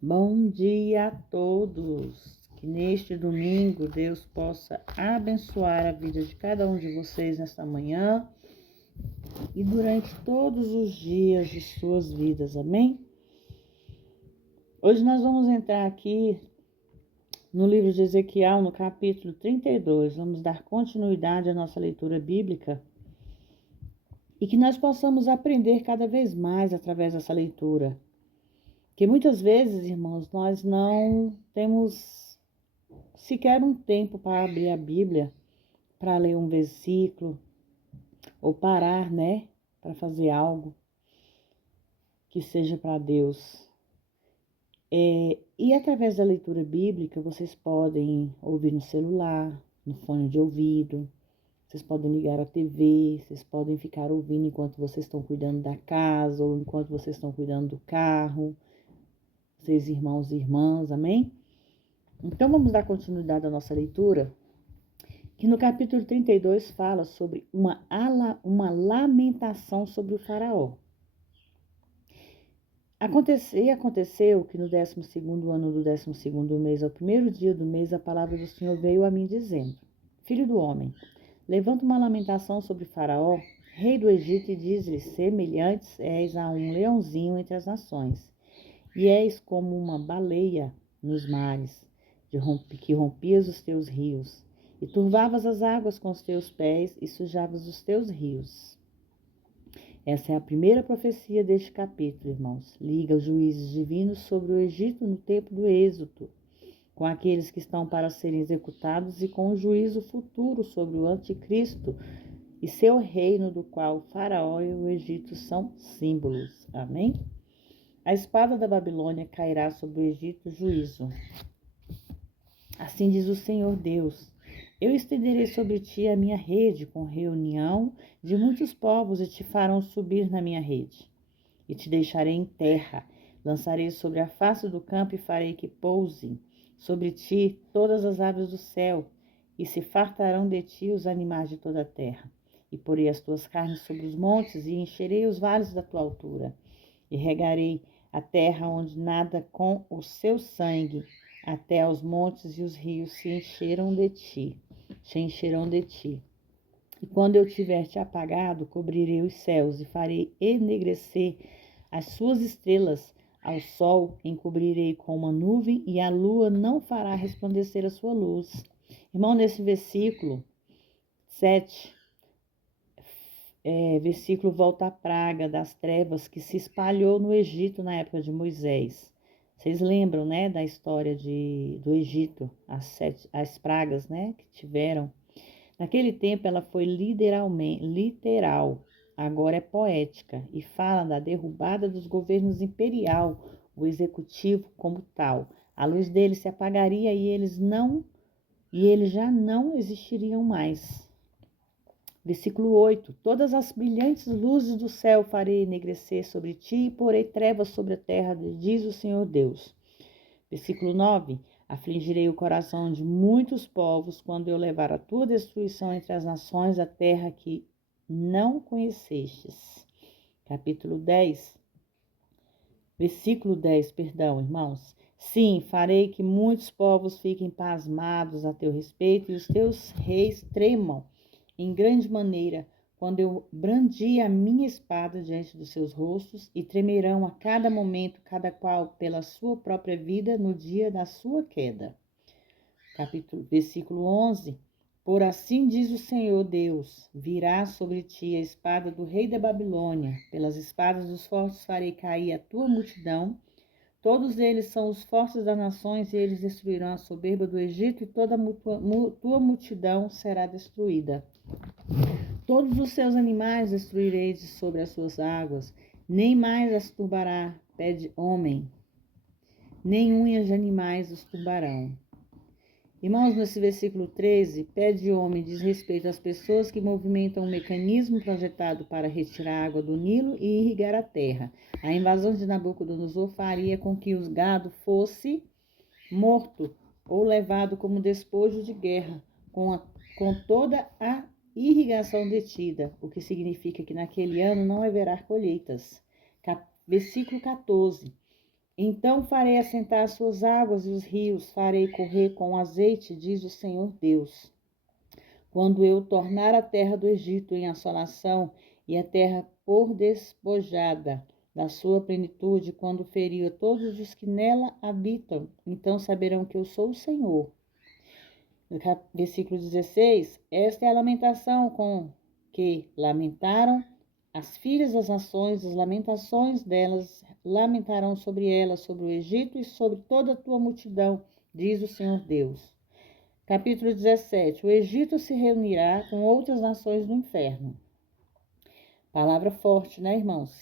Bom dia a todos. Que neste domingo Deus possa abençoar a vida de cada um de vocês nesta manhã e durante todos os dias de suas vidas. Amém? Hoje nós vamos entrar aqui no livro de Ezequiel, no capítulo 32. Vamos dar continuidade à nossa leitura bíblica e que nós possamos aprender cada vez mais através dessa leitura. Porque muitas vezes, irmãos, nós não temos sequer um tempo para abrir a Bíblia, para ler um versículo, ou parar, para fazer algo que seja para Deus. E através da leitura bíblica, vocês podem ouvir no celular, no fone de ouvido, vocês podem ligar a TV, vocês podem ficar ouvindo enquanto vocês estão cuidando da casa, ou enquanto vocês estão cuidando do carro, vocês irmãos e irmãs, amém? Então vamos dar continuidade à nossa leitura, que no capítulo 32 fala sobre uma lamentação sobre o faraó. Aconteceu que no 12º ano do 12º mês, ao primeiro dia do mês, a palavra do Senhor veio a mim dizendo: Filho do homem, levanta uma lamentação sobre Faraó, rei do Egito, e diz-lhe: semelhantes és a um leãozinho entre as nações, e és como uma baleia nos mares, que rompias os teus rios, e turvavas as águas com os teus pés, e sujavas os teus rios. Essa é a primeira profecia deste capítulo, irmãos. Liga os juízes divinos sobre o Egito no tempo do Êxodo, com aqueles que estão para serem executados e com o juízo futuro sobre o anticristo e seu reino, do qual o Faraó e o Egito são símbolos. Amém? A espada da Babilônia cairá sobre o Egito juízo. Assim diz o Senhor Deus: eu estenderei sobre ti a minha rede com reunião de muitos povos, e te farão subir na minha rede. E te deixarei em terra, lançarei sobre a face do campo e farei que pousem sobre ti todas as aves do céu, e se fartarão de ti os animais de toda a terra. E porei as tuas carnes sobre os montes, e encherei os vales da tua altura, e regarei a terra onde nada com o seu sangue, até aos montes e os rios se encherão de ti. E quando eu tiver te apagado, cobrirei os céus e farei enegrecer as suas estrelas. Ao sol encobrirei com uma nuvem, e a lua não fará resplandecer a sua luz. Irmão, nesse versículo 7, versículo volta à praga das trevas que se espalhou no Egito na época de Moisés. Vocês lembram, da história do Egito, as pragas, que tiveram. Naquele tempo ela foi literal, agora é poética, e fala da derrubada dos governos imperial, o executivo como tal. A luz deles se apagaria e eles já não existiriam mais. Versículo 8: todas as brilhantes luzes do céu farei enegrecer sobre ti, e porei trevas sobre a terra, diz o Senhor Deus. Versículo 9: afligirei o coração de muitos povos, quando eu levar a tua destruição entre as nações, a terra que não conhecestes. Capítulo 10, versículo 10, irmãos. Sim, farei que muitos povos fiquem pasmados a teu respeito, e os teus reis tremam em grande maneira, quando eu brandir a minha espada diante dos seus rostos, e tremerão a cada momento, cada qual pela sua própria vida, no dia da sua queda. Versículo 11. Por assim diz o Senhor Deus: virá sobre ti a espada do rei da Babilônia, pelas espadas dos fortes farei cair a tua multidão. Todos eles são os fortes das nações, e eles destruirão a soberba do Egito, e toda a tua multidão será destruída. Todos os seus animais destruireis sobre as suas águas, nem mais as turbará pé de homem, nem unhas de animais os turbarão. Irmãos, nesse versículo 13, pé de homem diz respeito às pessoas que movimentam um mecanismo projetado para retirar a água do Nilo e irrigar a terra. A invasão de Nabucodonosor faria com que o gado fosse morto ou levado como despojo de guerra, com toda a irrigação detida, o que significa que naquele ano não haverá colheitas. Versículo 14. Então farei assentar as suas águas e os rios, farei correr com azeite, diz o Senhor Deus. Quando eu tornar a terra do Egito em assolação e a terra por despojada da sua plenitude, quando ferir a todos os que nela habitam, então saberão que eu sou o Senhor. Versículo 16, esta é a lamentação com que lamentaram as filhas das nações, as lamentações delas lamentarão sobre elas, sobre o Egito e sobre toda a tua multidão, diz o Senhor Deus. Capítulo 17, o Egito se reunirá com outras nações no inferno. Palavra forte, né, irmãos?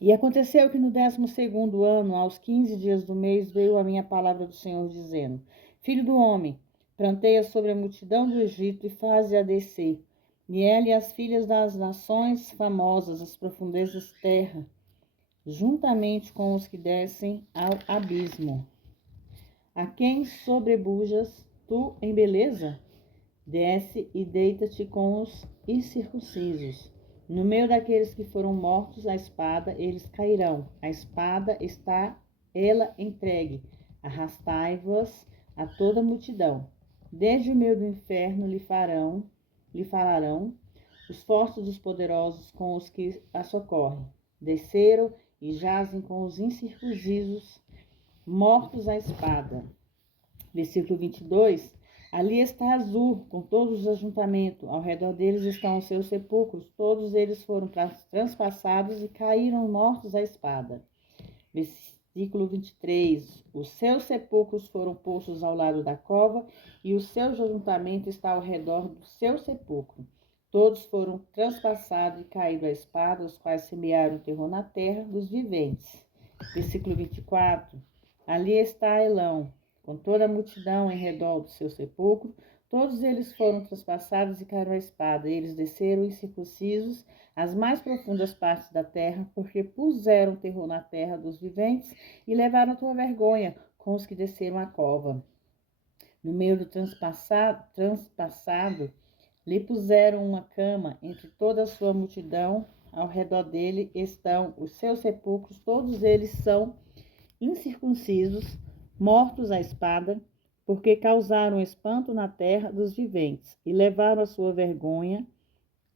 E aconteceu que no 12º ano, aos 15 dias do mês, veio a minha palavra do Senhor, dizendo: Filho do homem, planteia sobre a multidão do Egito e faze-a descer, e ela e as filhas das nações famosas, as profundezas terra, juntamente com os que descem ao abismo. A quem sobrepujas tu em beleza? Desce e deita-te com os incircuncisos. No meio daqueles que foram mortos à espada, eles cairão. A espada está ela entregue. Arrastai-vos a toda a multidão. Desde o meio do inferno lhe falarão os fortes dos poderosos com os que a socorrem. Desceram e jazem com os incircuncisos, mortos à espada. Versículo 22. Ali está Azur, com todos os ajuntamentos. Ao redor deles estão os seus sepulcros. Todos eles foram transpassados e caíram mortos à espada. Versículo 23. Os seus sepulcros foram postos ao lado da cova, e o seu ajuntamento está ao redor do seu sepulcro. Todos foram transpassados e caídos à espada, os quais semearam terror na terra dos viventes. Versículo 24. Ali está Elão, com toda a multidão em redor do seu sepulcro. Todos eles foram transpassados e caíram à espada. Eles desceram incircuncisos às mais profundas partes da terra, porque puseram terror na terra dos viventes e levaram a tua vergonha com os que desceram a cova. No meio do transpassado lhe puseram uma cama entre toda a sua multidão. Ao redor dele estão os seus sepulcros. Todos eles são incircuncisos, mortos à espada, porque causaram espanto na terra dos viventes e levaram a sua vergonha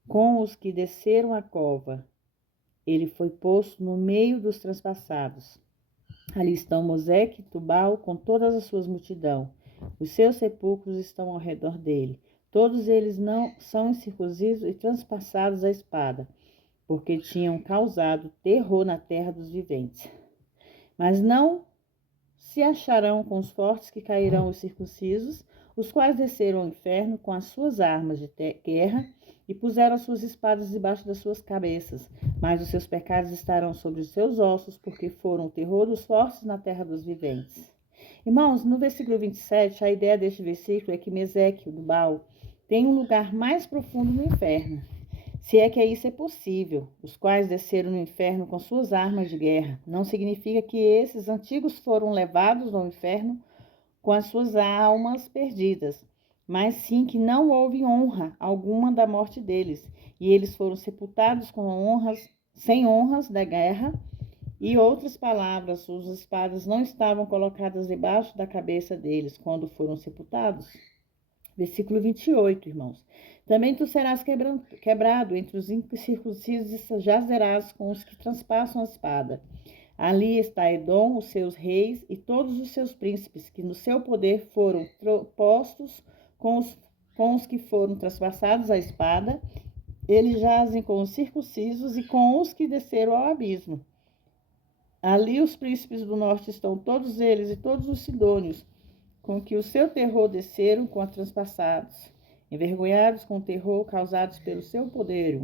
com os que desceram a cova. Ele foi posto no meio dos transpassados. Ali estão Moseque e Tubal com todas as suas multidão. Os seus sepulcros estão ao redor dele. Todos eles não são incircuncisos e transpassados à espada, porque tinham causado terror na terra dos viventes. Mas não se acharão com os fortes que cairão os circuncisos, os quais desceram ao inferno com as suas armas de guerra e puseram as suas espadas debaixo das suas cabeças. Mas os seus pecados estarão sobre os seus ossos, porque foram o terror dos fortes na terra dos viventes. Irmãos, no versículo 27, a ideia deste versículo é que Meseque, o Tubal, tem um lugar mais profundo no inferno. Se é que isso é possível, os quais desceram no inferno com suas armas de guerra. Não significa que esses antigos foram levados ao inferno com as suas almas perdidas, mas sim que não houve honra alguma da morte deles, e eles foram sepultados com honras, sem honras da guerra. E outras palavras, suas espadas não estavam colocadas debaixo da cabeça deles quando foram sepultados. Versículo 28, irmãos. Também tu serás quebrado entre os incircuncisos e jazerás com os que transpassam a espada. Ali está Edom, os seus reis e todos os seus príncipes, que no seu poder foram postos com os que foram transpassados a espada. Eles jazem com os circuncisos e com os que desceram ao abismo. Ali os príncipes do norte estão todos eles e todos os sidônios, com que o seu terror desceram com os transpassados, envergonhados com o terror causados pelo seu poder.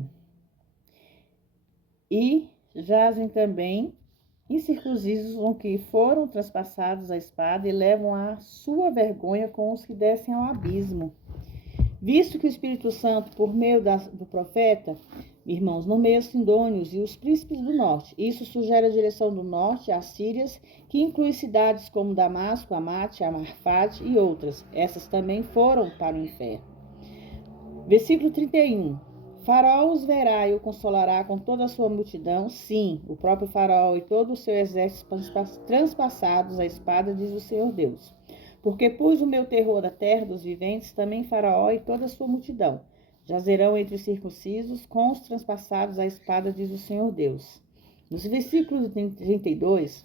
E jazem também incircuncisos com que foram transpassados a espada e levam a sua vergonha com os que descem ao abismo. Visto que o Espírito Santo, por meio do profeta, irmãos, nomeia os sidônios e os príncipes do norte. Isso sugere a direção do norte, as Sírias, que inclui cidades como Damasco, Amate, Amarfate e outras. Essas também foram para o inferno. Versículo 31. Faraó os verá e o consolará com toda a sua multidão. Sim, o próprio Faraó e todo o seu exército transpassados à espada, diz o Senhor Deus. Porque pus o meu terror da terra dos viventes, também Faraó e toda a sua multidão. Jazerão entre os circuncisos, com os transpassados à espada, diz o Senhor Deus. Nos versículos 32,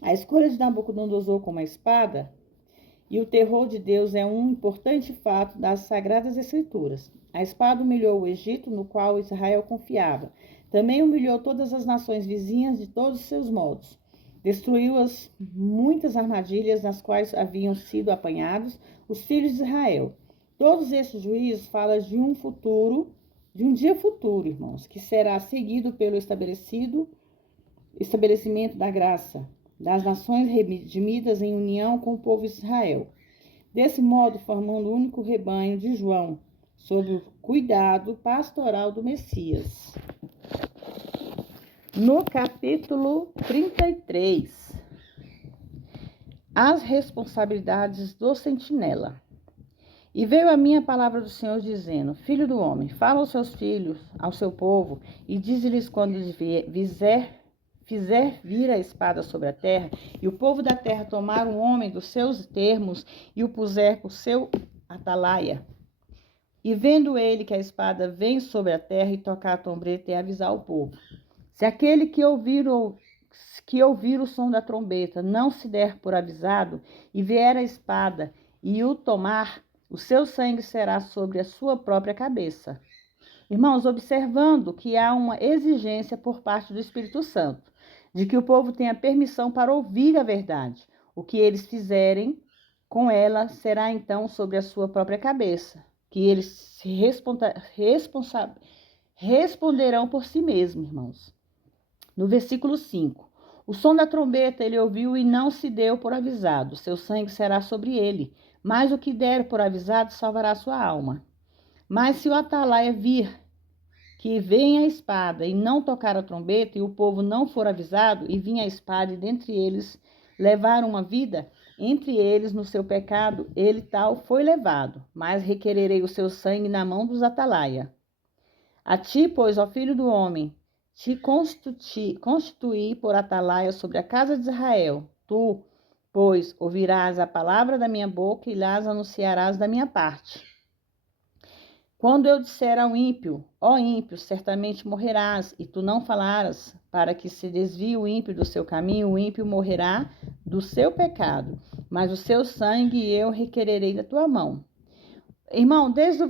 a escolha de Nabucodonosor como a espada e o terror de Deus é um importante fato das Sagradas Escrituras. A espada humilhou o Egito, no qual Israel confiava. Também humilhou todas as nações vizinhas de todos os seus modos. Destruiu as muitas armadilhas nas quais haviam sido apanhados os filhos de Israel. Todos esses juízos falam de um dia futuro, irmãos, que será seguido pelo estabelecimento da graça das nações redimidas em união com o povo de Israel. Desse modo, formando o único rebanho de João, sob o cuidado pastoral do Messias. No capítulo 33, as responsabilidades do sentinela. E veio a minha palavra do Senhor dizendo: Filho do homem, fala aos seus filhos, ao seu povo, e diz-lhes quando fizer vir a espada sobre a terra, e o povo da terra tomar um homem dos seus termos e o puser por seu atalaia, e vendo ele que a espada vem sobre a terra, e tocar a trombeta e avisar o povo. Se aquele que ouvir o som da trombeta não se der por avisado, e vier a espada e o tomar, o seu sangue será sobre a sua própria cabeça. Irmãos, observando que há uma exigência por parte do Espírito Santo, de que o povo tenha permissão para ouvir a verdade. O que eles fizerem com ela será então sobre a sua própria cabeça, que eles se responderão por si mesmos, irmãos. No versículo 5, o som da trombeta ele ouviu e não se deu por avisado, seu sangue será sobre ele, mas o que der por avisado salvará sua alma. Mas se o atalaia vir que vem a espada e não tocar a trombeta, e o povo não for avisado, e vinha a espada, e dentre eles levar uma vida, entre eles no seu pecado, ele tal foi levado, mas requererei o seu sangue na mão dos atalaia. A ti, pois, ó filho do homem, te constituí por atalaia sobre a casa de Israel. Tu, pois, ouvirás a palavra da minha boca e lhes anunciarás da minha parte. Quando eu disser ao ímpio, ó ímpio, certamente morrerás, e tu não falaras, para que se desvie o ímpio do seu caminho, o ímpio morrerá do seu pecado, mas o seu sangue eu requererei da tua mão. Irmão, desde o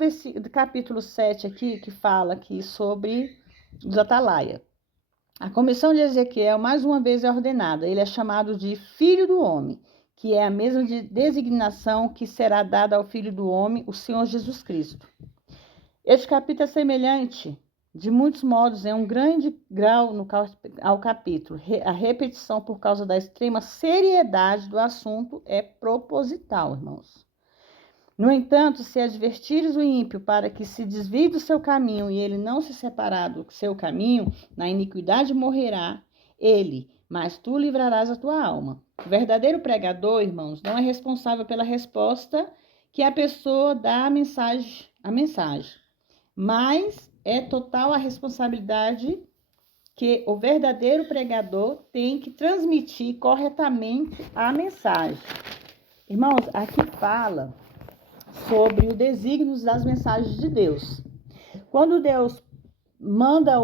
capítulo 7 aqui, que fala aqui sobre os atalaia. A comissão de Ezequiel, mais uma vez, é ordenada. Ele é chamado de Filho do Homem, que é a mesma designação que será dada ao Filho do Homem, o Senhor Jesus Cristo. Este capítulo é semelhante, de muitos modos, é um grande grau ao capítulo. A repetição, por causa da extrema seriedade do assunto, é proposital, irmãos. No entanto, se advertires o ímpio para que se desvie do seu caminho e ele não se separar do seu caminho, na iniquidade morrerá ele, mas tu livrarás a tua alma. O verdadeiro pregador, irmãos, não é responsável pela resposta que a pessoa dá à mensagem. Mas é total a responsabilidade que o verdadeiro pregador tem que transmitir corretamente a mensagem. Irmãos, aqui fala sobre o desígnio das mensagens de Deus. Quando Deus manda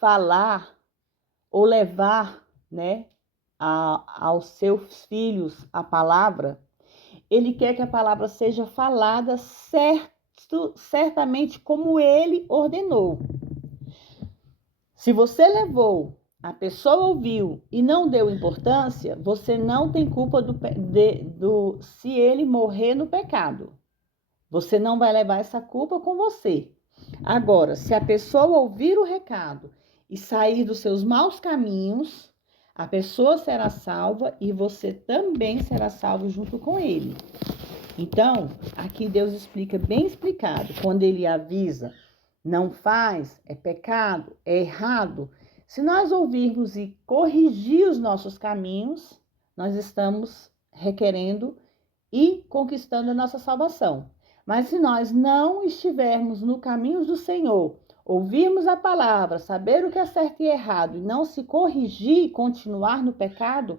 falar ou levar, aos seus filhos a palavra, ele quer que a palavra seja falada certamente como ele ordenou. Se você levou, a pessoa ouviu e não deu importância, você não tem culpa se ele morrer no pecado. Você não vai levar essa culpa com você. Agora, se a pessoa ouvir o recado e sair dos seus maus caminhos, a pessoa será salva e você também será salvo junto com ele. Então, aqui Deus explica bem explicado. Quando ele avisa, não faz, é pecado, é errado. Se nós ouvirmos e corrigir os nossos caminhos, nós estamos requerendo e conquistando a nossa salvação. Mas se nós não estivermos no caminho do Senhor, ouvirmos a palavra, saber o que é certo e errado, e não se corrigir e continuar no pecado,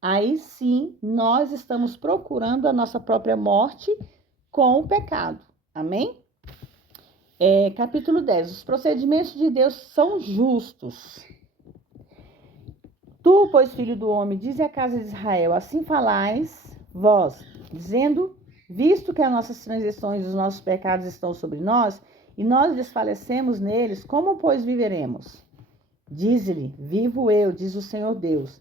aí sim nós estamos procurando a nossa própria morte com o pecado. Amém? Capítulo 10. Os procedimentos de Deus são justos. Tu, pois, filho do homem, dize à casa de Israel, assim falais vós, dizendo, visto que as nossas transgressões e os nossos pecados estão sobre nós, e nós desfalecemos neles, como, pois, viveremos? Dize-lhe, vivo eu, diz o Senhor Deus,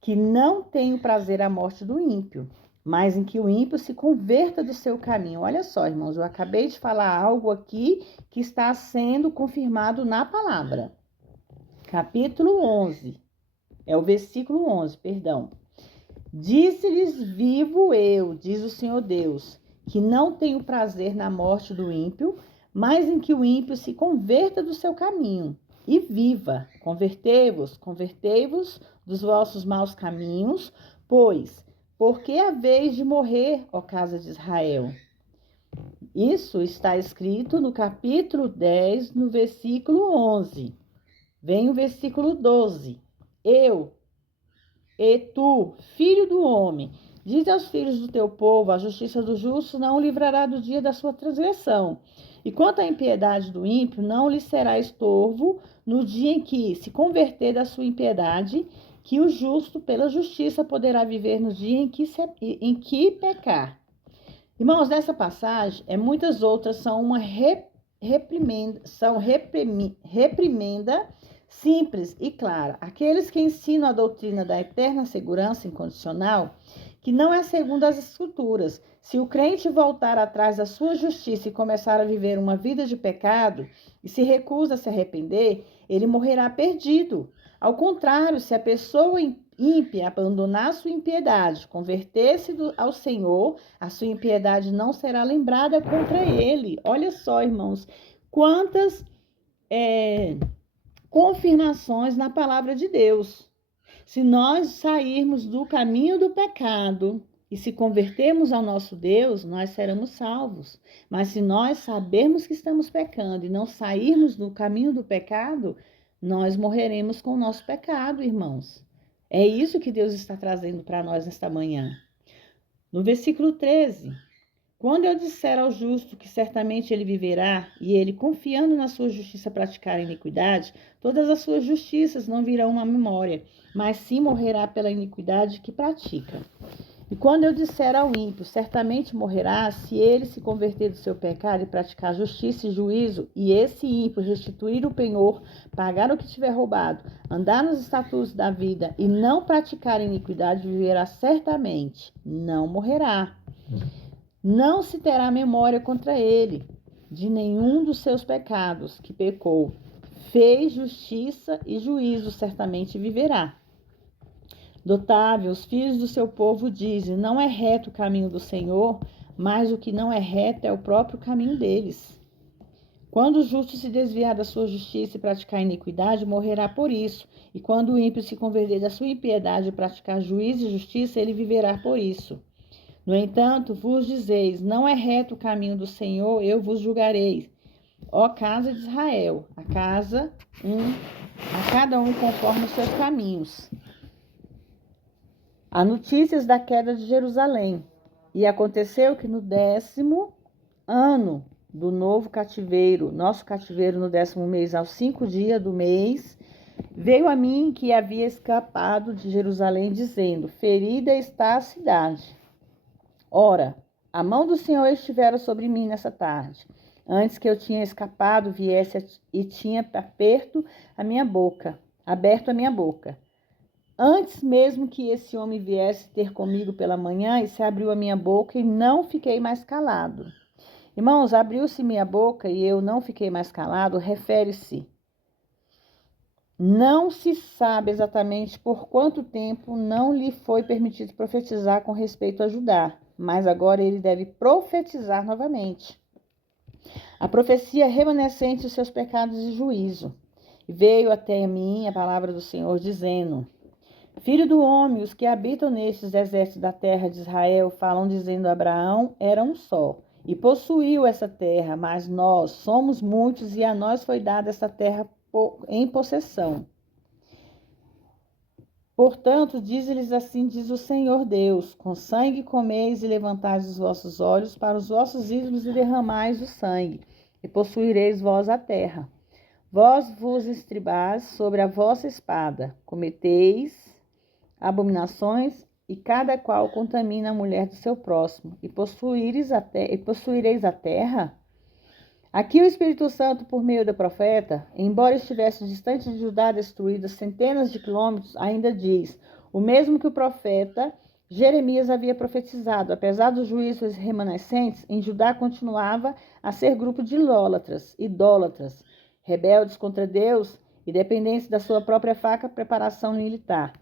que não tenho prazer à morte do ímpio, mas em que o ímpio se converta do seu caminho. Olha só, irmãos, eu acabei de falar algo aqui que está sendo confirmado na palavra. Capítulo 11. É o versículo 11, perdão. Disse-lhes, vivo eu, diz o Senhor Deus, que não tenho prazer na morte do ímpio, mas em que o ímpio se converta do seu caminho e viva. Convertei-vos dos vossos maus caminhos, pois, porque haveis de morrer, ó casa de Israel? Isso está escrito no capítulo 10, no versículo 11. Vem o versículo 12. Eu, e tu, filho do homem, diz aos filhos do teu povo, a justiça do justo não o livrará do dia da sua transgressão. E quanto à impiedade do ímpio, não lhe será estorvo no dia em que se converter da sua impiedade, que o justo pela justiça poderá viver no dia em que pecar. Irmãos, nessa passagem, muitas outras são uma reprimenda simples e clara. Aqueles que ensinam a doutrina da eterna segurança incondicional, que não é segundo as Escrituras. Se o crente voltar atrás da sua justiça e começar a viver uma vida de pecado e se recusa a se arrepender, ele morrerá perdido. Ao contrário, se a pessoa ímpia abandonar sua impiedade, converter-se ao Senhor, a sua impiedade não será lembrada contra ele. Olha só, irmãos, quantas confirmações na palavra de Deus. Se nós sairmos do caminho do pecado e se convertermos ao nosso Deus, nós seremos salvos. Mas se nós sabermos que estamos pecando e não sairmos do caminho do pecado, nós morreremos com o nosso pecado, irmãos. É isso que Deus está trazendo para nós nesta manhã. No versículo 13, quando eu disser ao justo que certamente ele viverá, e ele, confiando na sua justiça, praticar iniquidade, todas as suas justiças não virão à memória, mas sim morrerá pela iniquidade que pratica. E quando eu disser ao ímpio, certamente morrerá, se ele se converter do seu pecado e praticar justiça e juízo, e esse ímpio restituir o penhor, pagar o que tiver roubado, andar nos estatutos da vida e não praticar iniquidade, viverá certamente, não morrerá. Não se terá memória contra ele de nenhum dos seus pecados que pecou. Fez justiça e juízo, certamente viverá. Dotável, os filhos do seu povo dizem, não é reto o caminho do Senhor, mas o que não é reto é o próprio caminho deles. Quando o justo se desviar da sua justiça e praticar iniquidade, morrerá por isso. E quando o ímpio se converter da sua impiedade e praticar juízo e justiça, ele viverá por isso. No entanto, vos dizeis, não é reto o caminho do Senhor, eu vos julgarei. Ó casa de Israel, a cada um conforme os seus caminhos. Há notícias da queda de Jerusalém. E aconteceu que no 10º ano do novo cativeiro, nosso cativeiro no 10º mês, aos 5 dias do mês, veio a mim que havia escapado de Jerusalém, dizendo, ferida está a cidade. Ora, a mão do Senhor estivera sobre mim nessa tarde. Antes que eu tinha escapado, viesse e tinha aberto a minha boca. Antes mesmo que esse homem viesse ter comigo pela manhã, e se abriu a minha boca e não fiquei mais calado. Irmãos, abriu-se minha boca e eu não fiquei mais calado, refere-se. Não se sabe exatamente por quanto tempo não lhe foi permitido profetizar com respeito a Judá, mas agora ele deve profetizar novamente. A profecia remanescente dos seus pecados e juízo. Veio até mim a palavra do Senhor dizendo, filho do homem, os que habitam nestes desertos da terra de Israel falam dizendo, Abraão era um só, e possuiu essa terra, mas nós somos muitos e a nós foi dada essa terra em possessão. Portanto, diz-lhes assim, diz o Senhor Deus, com sangue comeis e levantais os vossos olhos para os vossos ídolos e derramais o sangue, e possuireis vós a terra. Vós vos estribais sobre a vossa espada, cometeis abominações, e cada qual contamina a mulher do seu próximo, e possuireis a terra? Aqui o Espírito Santo, por meio do profeta, embora estivesse distante de Judá, destruída centenas de quilômetros, ainda diz, o mesmo que o profeta Jeremias havia profetizado. Apesar dos juízos remanescentes, em Judá continuava a ser grupo de idólatras, rebeldes contra Deus e dependentes da sua própria fraca preparação militar.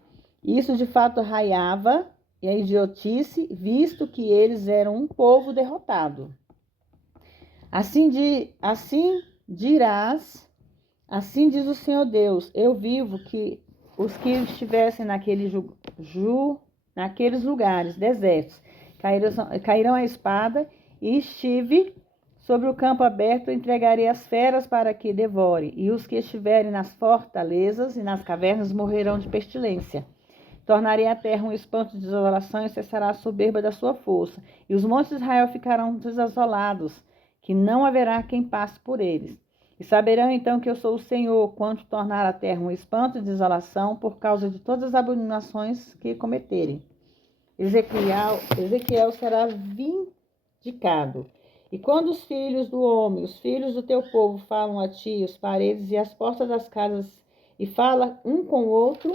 Isso de fato raiava a idiotice, visto que eles eram um povo derrotado. Assim dirás, assim diz o Senhor Deus, eu vivo que os que estivessem naqueles lugares desertos cairão a espada, e estive sobre o campo aberto, entregarei as feras para que devore, e os que estiverem nas fortalezas e nas cavernas morrerão de pestilência. Tornarei a terra um espanto de desolação e cessará a soberba da sua força, e os montes de Israel ficarão desolados, que não haverá quem passe por eles. E saberão então que eu sou o Senhor, quando tornar a terra um espanto de desolação por causa de todas as abominações que cometerem. Ezequiel será vindicado. E quando os filhos do homem, os filhos do teu povo, falam a ti, os paredes e as portas das casas, e fala um com o outro,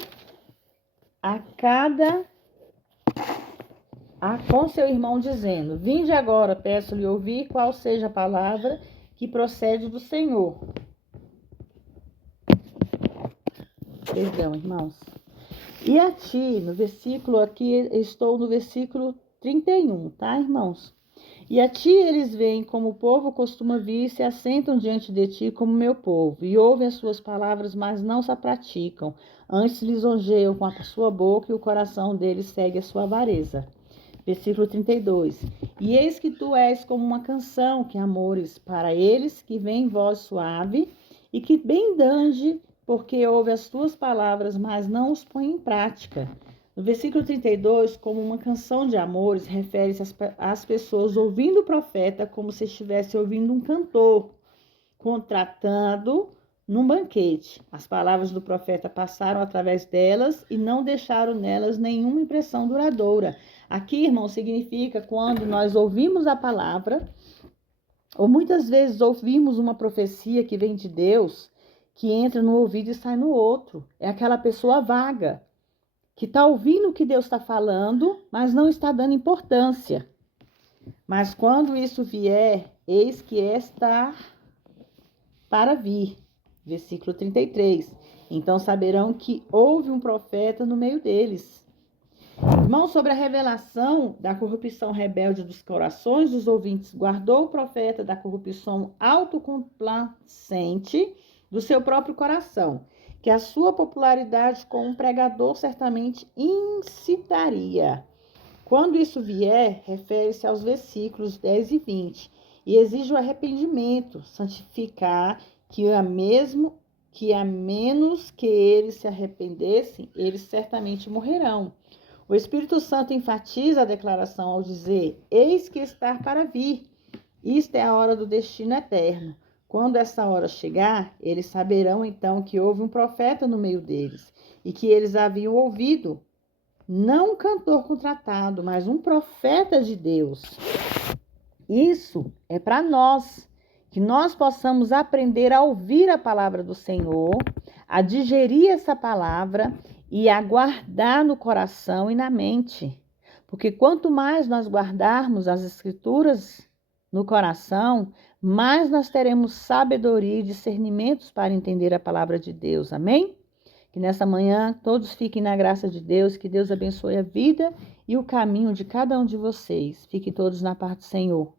com seu irmão, dizendo, vinde agora, peço-lhe ouvir qual seja a palavra que procede do Senhor. Perdão, irmãos. E a ti, no versículo aqui, estou no versículo 31, tá, irmãos? E a ti eles veem como o povo costuma vir e se assentam diante de ti como meu povo, e ouvem as suas palavras, mas não se praticam. Antes lisonjeiam com a sua boca e o coração deles segue a sua avareza. Versículo 32. E eis que tu és como uma canção que amores para eles, que vem em voz suave, e que bem dange, porque ouve as tuas palavras, mas não os põe em prática. No versículo 32, como uma canção de amores, refere-se às pessoas ouvindo o profeta como se estivesse ouvindo um cantor, contratando num banquete. As palavras do profeta passaram através delas e não deixaram nelas nenhuma impressão duradoura. Aqui, irmão, significa quando nós ouvimos a palavra, ou muitas vezes ouvimos uma profecia que vem de Deus, que entra no ouvido e sai no outro. É aquela pessoa vaga, que está ouvindo o que Deus está falando, mas não está dando importância. Mas quando isso vier, eis que está para vir. Versículo 33. Então saberão que houve um profeta no meio deles. Irmão, sobre a revelação da corrupção rebelde dos corações dos ouvintes, guardou o profeta da corrupção autocomplacente do seu próprio coração, que a sua popularidade como um pregador certamente incitaria. Quando isso vier, refere-se aos versículos 10 e 20, e exige o arrependimento, santificar, que a menos que eles se arrependessem, eles certamente morrerão. O Espírito Santo enfatiza a declaração ao dizer, eis que está para vir. Isto é a hora do destino eterno. Quando essa hora chegar, eles saberão então que houve um profeta no meio deles e que eles haviam ouvido, não um cantor contratado, mas um profeta de Deus. Isso é para nós, que nós possamos aprender a ouvir a palavra do Senhor, a digerir essa palavra e a guardar no coração e na mente. Porque quanto mais nós guardarmos as Escrituras no coração, mais nós teremos sabedoria e discernimentos para entender a palavra de Deus. Amém? Que nessa manhã todos fiquem na graça de Deus, que Deus abençoe a vida e o caminho de cada um de vocês. Fiquem todos na paz do Senhor.